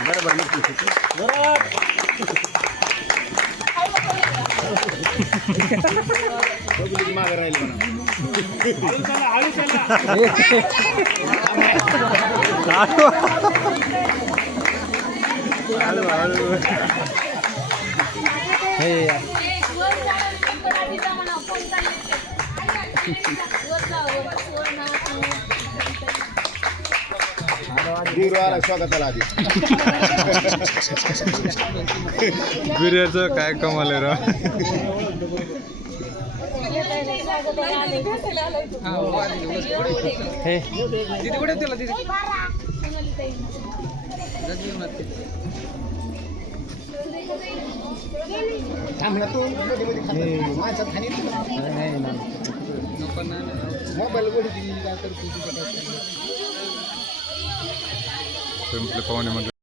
बरोबर मागे राहील स्वागताला आधी बिर्याचं काय कमाल आहे राव. मोबाईल संपले पाहुणे म्हटलं